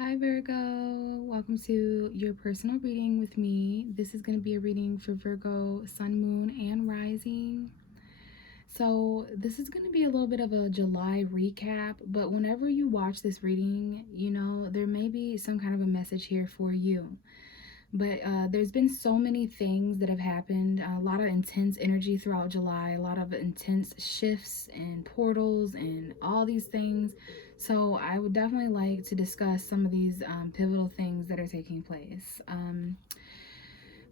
Hi Virgo, welcome to your personal reading with me. This is going to be a reading for Virgo, Sun, Moon, and Rising. So this is going to be a little bit of a July recap, but whenever you watch this reading, there may be some kind of a message here for you. But there's been so many things that have happened, a lot of intense energy throughout July, a lot of intense shifts and portals and all these things. So I would definitely like to discuss some of these pivotal things that are taking place.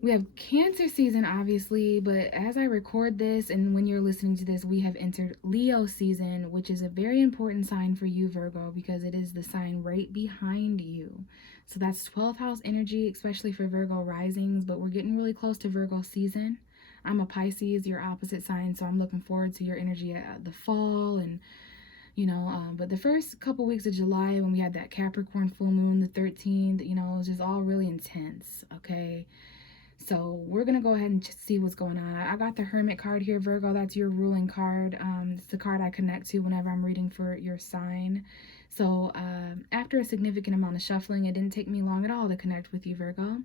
We have Cancer season, obviously, but as I record this and when you're listening to this, we have entered Leo season, which is a very important sign for you, Virgo, because it is the sign right behind you. So that's 12th house energy, especially for Virgo risings, but we're getting really close to Virgo season. I'm a Pisces, your opposite sign, so I'm looking forward to your energy at the fall and but the first couple weeks of July when we had that Capricorn full moon, the 13th, it was just all really intense, okay? So we're going to go ahead and just see what's going on. I got the Hermit card here, Virgo. That's your ruling card. It's the card I connect to whenever I'm reading for your sign. So after a significant amount of shuffling, it didn't take me long at all to connect with you, Virgo.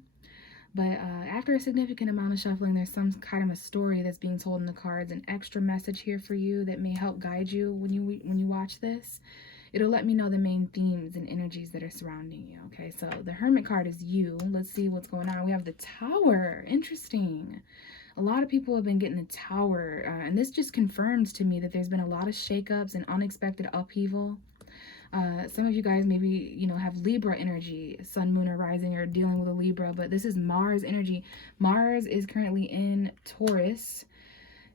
But after a significant amount of shuffling, there's some kind of a story that's being told in the cards, an extra message here for you that may help guide you when you watch this. It'll let me know the main themes and energies that are surrounding you. Okay, so the Hermit card is you. Let's see what's going on. We have the Tower. Interesting. A lot of people have been getting the Tower, and this just confirms to me that there's been a lot of shakeups and unexpected upheaval. Some of you guys maybe, have Libra energy, Sun, Moon, or Rising, or dealing with a Libra, but this is Mars energy. Mars is currently in Taurus,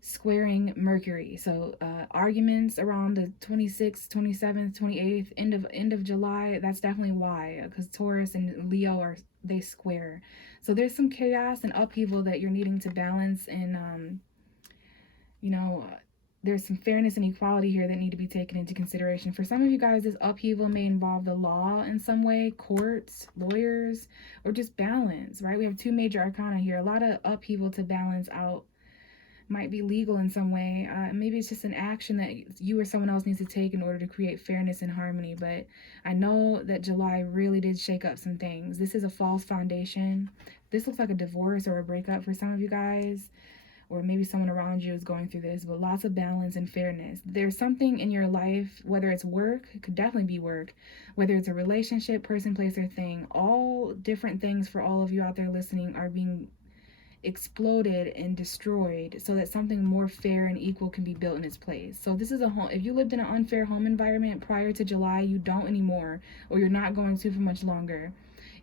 squaring Mercury. So arguments around the 26th, 27th, 28th, end of July, that's definitely why, because Taurus and Leo they square. So there's some chaos and upheaval that you're needing to balance, and you know, there's some fairness and equality here that need to be taken into consideration. For some of you guys, this upheaval may involve the law in some way, courts, lawyers, or just balance, right? We have two major arcana here. A lot of upheaval to balance out. Might be legal in some way. Maybe it's just an action that you or someone else needs to take in order to create fairness and harmony. But I know that July really did shake up some things. This is a false foundation. This looks like a divorce or a breakup for some of you guys, or maybe someone around you is going through this, but lots of balance and fairness. There's something in your life, whether it's work, it could definitely be work, whether it's a relationship, person, place, or thing, all different things for all of you out there listening are being exploded and destroyed so that something more fair and equal can be built in its place. So this is a home. If you lived in an unfair home environment prior to July, you don't anymore, or you're not going to for much longer.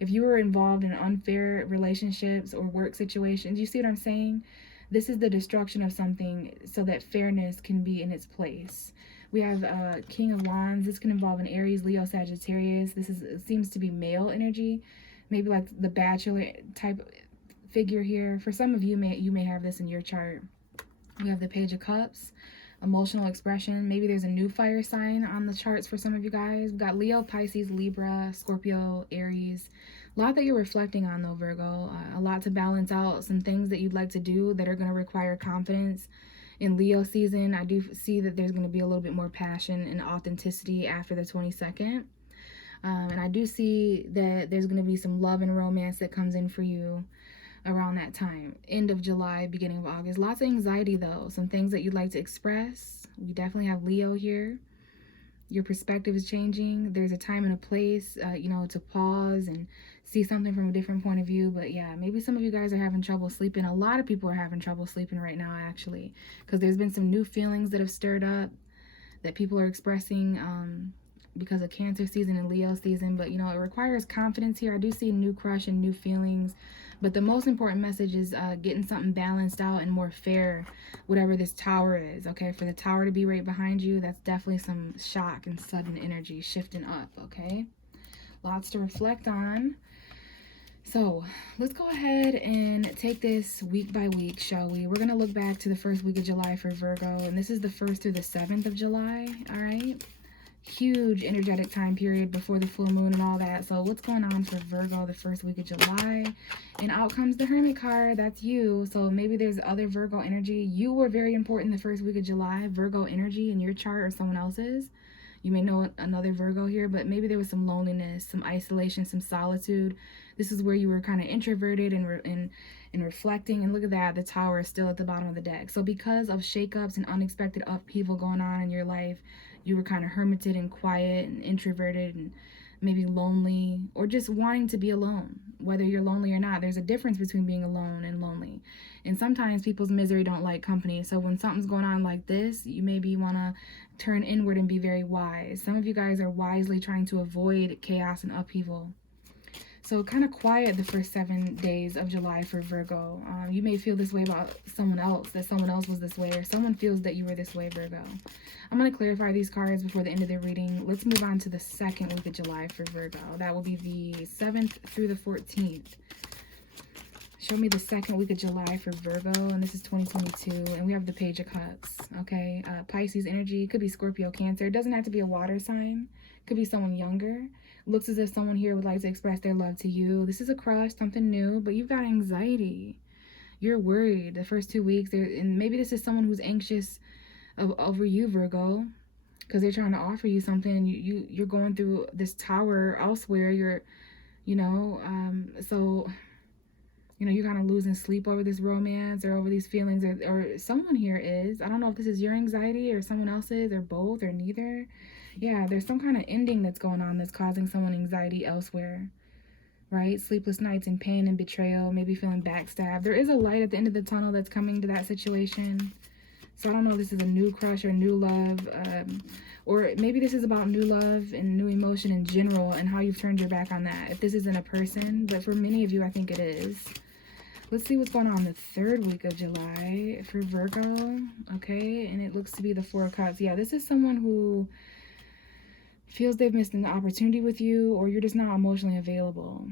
If you were involved in unfair relationships or work situations, you see what I'm saying? This is the destruction of something so that fairness can be in its place. We have King of Wands. This can involve an Aries, Leo, Sagittarius. Seems to be male energy, maybe like the Bachelor type figure here. For some of you, you may have this in your chart. We have the Page of Cups, emotional expression. Maybe there's a new fire sign on the charts for some of you guys. We've got Leo, Pisces, Libra, Scorpio, Aries. A lot that you're reflecting on though, Virgo. A lot to balance out, some things that you'd like to do that are going to require confidence. In Leo season, I do see that there's going to be a little bit more passion and authenticity after the 22nd. And I do see that there's going to be some love and romance that comes in for you around that time, end of July, beginning of August. Lots of anxiety though, some things that you'd like to express. We definitely have Leo here. Your perspective is changing. There's a time and a place, to pause and see something from a different point of view. But yeah, maybe some of you guys are having trouble sleeping. A lot of people are having trouble sleeping right now, actually, because there's been some new feelings that have stirred up that people are expressing because of Cancer season and Leo season. But it requires confidence here. I do see a new crush and new feelings, but the most important message is getting something balanced out and more fair, whatever this Tower is. Okay, for the Tower to be right behind you, that's definitely some shock and sudden energy shifting up. Okay, lots to reflect on. So let's go ahead and take this week by week, shall we? We're going to look back to the first week of July for Virgo, and this is the 1st through the 7th of July, all right? Huge energetic time period before the full moon and all that. So what's going on for Virgo the first week of July? And out comes the Hermit card. That's you. So maybe there's other Virgo energy. You were very important the first week of July. Virgo energy in your chart or someone else's. You may know another Virgo here, but maybe there was some loneliness, some isolation, some solitude. This is where you were kind of introverted and reflecting. And look at that, the Tower is still at the bottom of the deck. So because of shakeups and unexpected upheaval going on in your life, you were kind of hermited and quiet and introverted and maybe lonely, or just wanting to be alone. Whether you're lonely or not, there's a difference between being alone and lonely. And sometimes people's misery don't like company. So when something's going on like this, you maybe want to turn inward and be very wise. Some of you guys are wisely trying to avoid chaos and upheaval. So kind of quiet the first 7 days of July for Virgo. You may feel this way about someone else, that someone else was this way, or someone feels that you were this way, Virgo. I'm going to clarify these cards before the end of the reading. Let's move on to the second week of July for Virgo. That will be the 7th through the 14th. Show me the second week of July for Virgo, and this is 2022, and we have the Page of Cups, okay? Pisces energy, could be Scorpio, Cancer. It doesn't have to be a water sign. Could be someone younger. Looks as if someone here would like to express their love to you. This is a crush, something new, but you've got anxiety. You're worried the first 2 weeks, and maybe this is someone who's anxious over you, Virgo, because they're trying to offer you something. You're going through this Tower elsewhere. You're, so... you're kind of losing sleep over this romance or over these feelings, or someone here is. I don't know if this is your anxiety or someone else's, or both, or neither. Yeah, there's some kind of ending that's going on that's causing someone anxiety elsewhere, right? Sleepless nights and pain and betrayal, maybe feeling backstabbed. There is a light at the end of the tunnel that's coming to that situation. So I don't know if this is a new crush or new love, or maybe this is about new love and new emotion in general and how you've turned your back on that. If this isn't a person, but for many of you, I think it is. Let's see what's going on the third week of July for Virgo, okay? And it looks to be the Four of Cups. Yeah, this is someone who feels they've missed an opportunity with you, or you're just not emotionally available,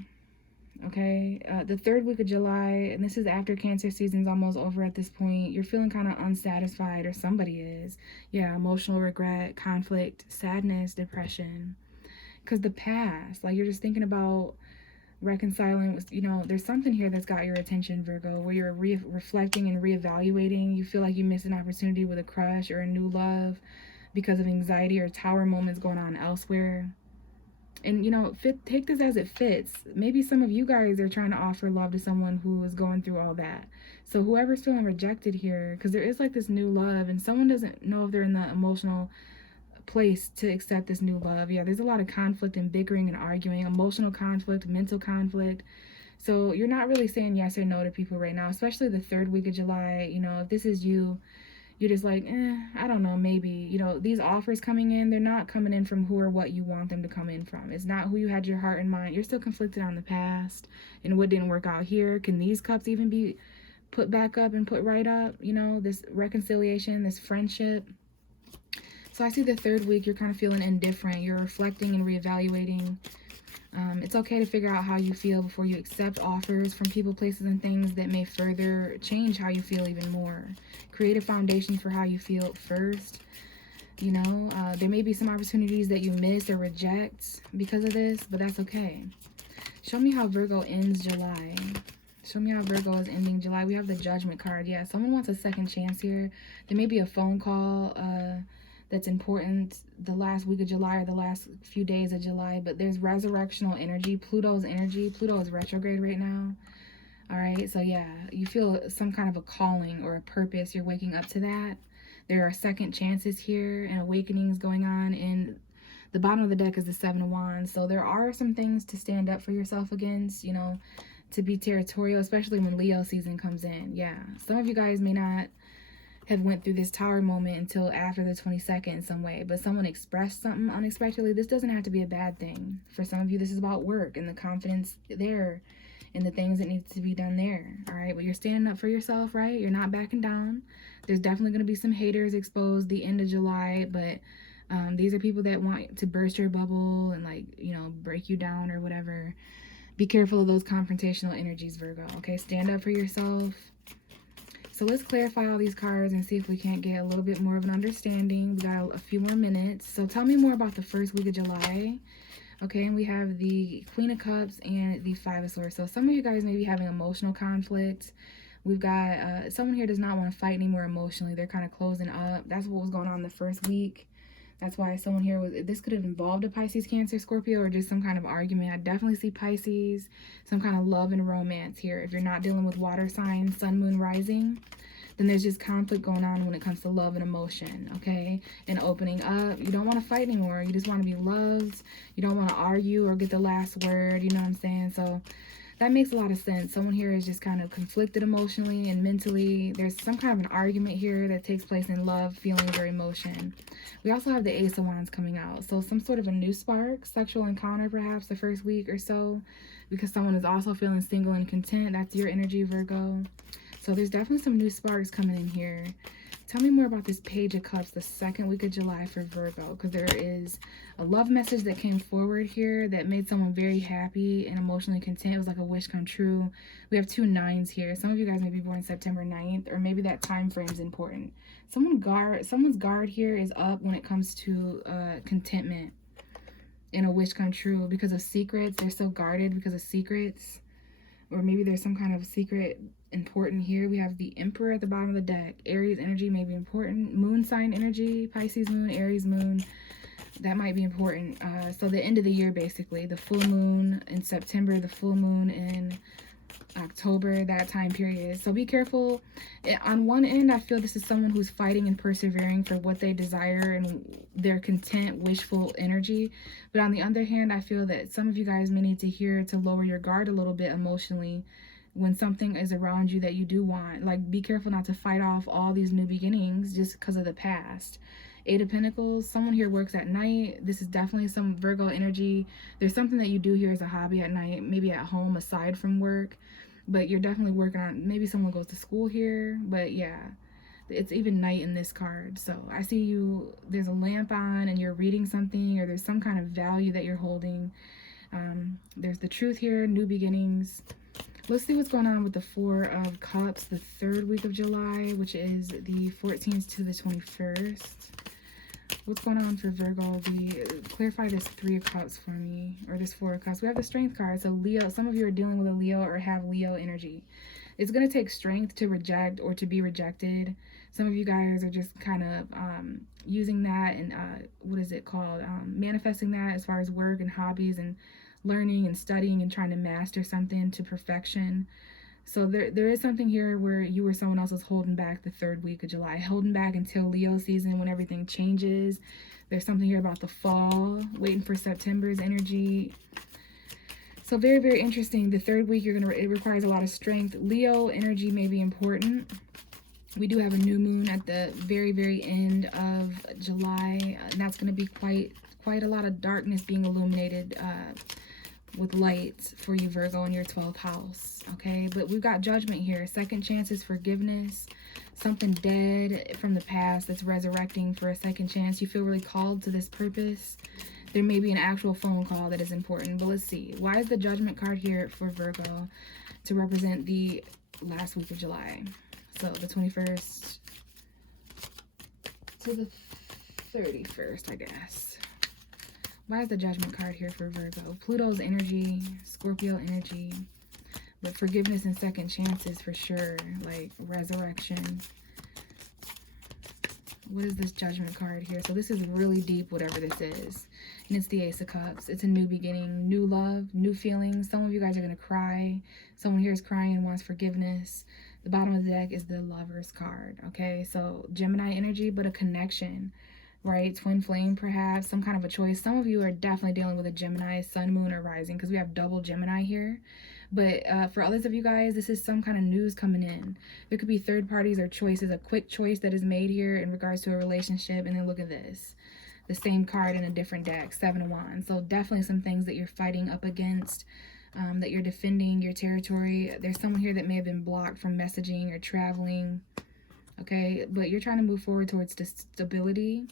okay? The third week of July, and this is after Cancer season's almost over at this point, you're feeling kind of unsatisfied, or somebody is. Yeah, emotional regret, conflict, sadness, depression. Because the past, like you're just thinking about reconciling with, there's something here that's got your attention, Virgo, where you're reflecting and reevaluating. You feel like you missed an opportunity with a crush or a new love because of anxiety or Tower moments going on elsewhere. And take this as it fits. Maybe some of you guys are trying to offer love to someone who is going through all that. So whoever's feeling rejected here, because there is like this new love, and someone doesn't know if they're in the emotional place to accept this new love. Yeah, there's a lot of conflict and bickering and arguing, emotional conflict, mental conflict. So you're not really saying yes or no to people right now, especially the third week of July. If this is you, you're just like, I don't know, maybe. These offers coming in, they're not coming in from who or what you want them to come in from. It's not who you had your heart and mind. You're still conflicted on the past and what didn't work out here. Can these cups even be put back up and put right up? This reconciliation, this friendship. So I see the third week, you're kind of feeling indifferent. You're reflecting and reevaluating. It's okay to figure out how you feel before you accept offers from people, places, and things that may further change how you feel even more. Create a foundation for how you feel first. There may be some opportunities that you miss or reject because of this, but that's okay. Show me how Virgo ends July. Show me how Virgo is ending July. We have the Judgment card. Yeah, someone wants a second chance here. There may be a phone call that's important the last week of July or the last few days of July, but there's resurrectional energy, Pluto's energy. Pluto is retrograde right now. All right, so yeah, you feel some kind of a calling or a purpose. You're waking up to that. There are second chances here and awakenings going on. And the bottom of the deck is the Seven of Wands. So there are some things to stand up for yourself against, to be territorial, especially when Leo season comes in. Yeah, some of you guys may not have went through this Tower moment until after the 22nd in some way, but someone expressed something unexpectedly. This doesn't have to be a bad thing. For some of you, this is about work and the confidence there and the things that need to be done there. All right, but you're standing up for yourself, right? You're not backing down. There's definitely going to be some haters exposed the end of July, but these are people that want to burst your bubble and break you down or whatever. Be careful of those confrontational energies, Virgo. Okay, stand up for yourself. So let's clarify all these cards and see if we can't get a little bit more of an understanding. We got a few more minutes. So tell me more about the first week of July. Okay, and we have the Queen of Cups and the Five of Swords. So some of you guys may be having emotional conflict. We've got someone here does not want to fight anymore emotionally. They're kind of closing up. That's what was going on the first week. That's why someone here was, this could have involved a Pisces, Cancer, Scorpio, or just some kind of argument. I definitely see Pisces, some kind of love and romance here. If you're not dealing with water signs, sun, moon, rising, then there's just conflict going on when it comes to love and emotion, okay? And opening up. You don't want to fight anymore. You just want to be loved. You don't want to argue or get the last word, you know what I'm saying? So that makes a lot of sense. Someone here is just kind of conflicted emotionally and mentally. There's some kind of an argument here that takes place in love, feelings, or emotion. We also have the Ace of Wands coming out. So some sort of a new spark, sexual encounter perhaps the first week or so, because someone is also feeling single and content. That's your energy, Virgo. So there's definitely some new sparks coming in here. Tell me more about this Page of Cups, the second week of July for Virgo, because there is a love message that came forward here that made someone very happy and emotionally content. It was like a wish come true. We have 2 9s here. Some of you guys may be born September 9th, or maybe that time frame is important. Someone's guard here is up when it comes to contentment and a wish come true because of secrets. They're so guarded because of secrets, or maybe there's some kind of secret important here. We have the Emperor at the bottom of the deck. Aries energy may be important. Moon sign energy, Pisces moon, Aries moon, that might be important. So the end of the year, basically, the full moon in September, the full moon in October, that time period. So be careful. On one end, I feel this is someone who's fighting and persevering for what they desire and their content, wishful energy. But on the other hand, I feel that some of you guys may need to hear to lower your guard a little bit emotionally when something is around you that you do want. Like, be careful not to fight off all these new beginnings just because of the past. 8 of Pentacles, someone here works at night. This is definitely some Virgo energy. There's something that you do here as a hobby at night, maybe at home aside from work, but you're definitely working on, maybe someone goes to school here, but yeah, it's even night in this card. So I see you, there's a lamp on and you're reading something, or there's some kind of value that you're holding. There's the Truth here, new beginnings. Let's see what's going on with the 4 of Cups, the 3rd week of July, which is the 14th to the 21st. What's going on for Virgo? Clarify this 3 of Cups for me, or this 4 of Cups. We have the Strength card. So Leo, some of you are dealing with a Leo or have Leo energy. It's going to take strength to reject or to be rejected. Some of you guys are just kind of using that and what is it called? Manifesting that as far as work and hobbies and learning and studying and trying to master something to perfection. So there is something here where you or someone else is holding back the 3rd week of July, holding back until Leo season when everything changes. There's something here about the fall, waiting for September's energy. So very, very interesting. The 3rd week, it requires a lot of strength. Leo energy may be important. We do have a new moon at the very, very end of July, and that's going to be quite a lot of darkness being illuminated with light for you, Virgo, in your 12th house, okay? But we've got judgment here. Second chances, forgiveness, something dead from the past that's resurrecting for a second chance. You feel really called to this purpose. There may be an actual phone call that is important, but let's see. Why is the Judgment card here for Virgo to represent the last week of July? So the 21st to the 31st, I guess. Why is the Judgment card here for Virgo? Pluto's energy, Scorpio energy, but forgiveness and second chances for sure, like resurrection. What is this Judgment card here? So this is really deep, whatever this is. And it's the Ace of Cups. It's a new beginning, new love, new feelings. Some of you guys are going to cry. Someone here is crying and wants forgiveness. The bottom of the deck is the Lovers card, okay? So Gemini energy, but a connection, right? Twin flame, perhaps, some kind of a choice. Some of you are definitely dealing with a Gemini, sun, moon, or rising, because we have double Gemini here. But for others of you guys, this is some kind of news coming in. There could be third parties or choices, a quick choice that is made here in regards to a relationship. And then look at this, the same card in a different deck, 7 of Wands. So definitely some things that you're fighting up against, that you're defending your territory. There's someone here that may have been blocked from messaging or traveling, okay? But you're trying to move forward towards stability.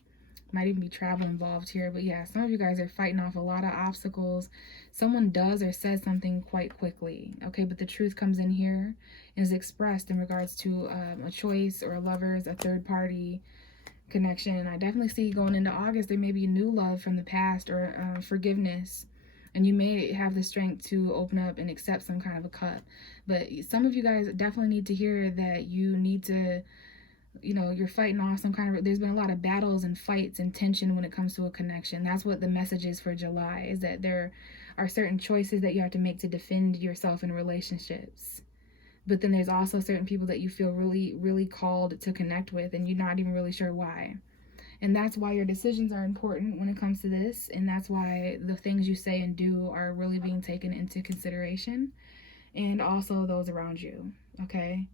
Might even be travel involved here, but yeah, some of you guys are fighting off a lot of obstacles. Someone does or says something quite quickly, okay? But the truth comes in here and is expressed in regards to a choice or a lover's, a third party connection. I definitely see going into August, there may be new love from the past or forgiveness, and you may have the strength to open up and accept some kind of a cup. But some of you guys definitely need to hear that you need to you know, you're fighting off some kind of, there's been a lot of battles and fights and tension when it comes to a connection. That's what the message is for July, is that there are certain choices that you have to make to defend yourself in relationships. But then there's also certain people that you feel really, really called to connect with, and you're not even really sure why. And that's why your decisions are important when it comes to this. And that's why the things you say and do are really being taken into consideration, and also those around you. Okay?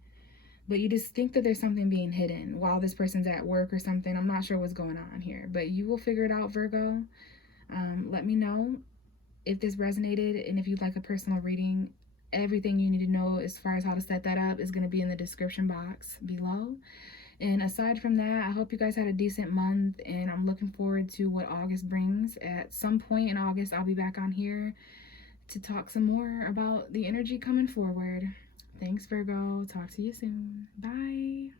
But you just think that there's something being hidden while this person's at work or something. I'm not sure what's going on here, but you will figure it out, Virgo. Let me know if this resonated, and if you'd like a personal reading. Everything you need to know as far as how to set that up is going to be in the description box below. And aside from that, I hope you guys had a decent month, and I'm looking forward to what August brings. At some point in August, I'll be back on here to talk some more about the energy coming forward. Thanks, Virgo. Talk to you soon. Bye.